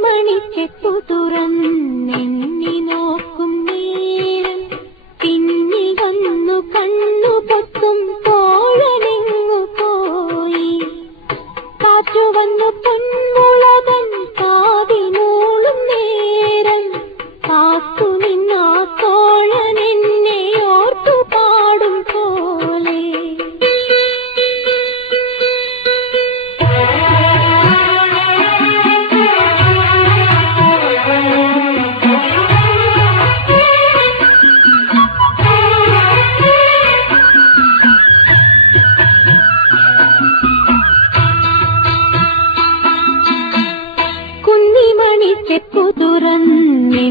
കുന്നിമണിക്കെപ്പു തുറന്നെണ്ണി നോക്കും നേരം പിന്നിൽ വന്നു കണ്ണു പൊത്തും തോഴനെങ്ങു പോയി. കാറ്റു വന്നു പൊന്മുളകൻ കാതിനൂളും നേരം കാത്തു നിന്നാ തോഴനെന്നെ ഓർത്തു പാടും പോലെ. കുന്നിമണിക്കെപ്പു തുറന്നെണ്ണി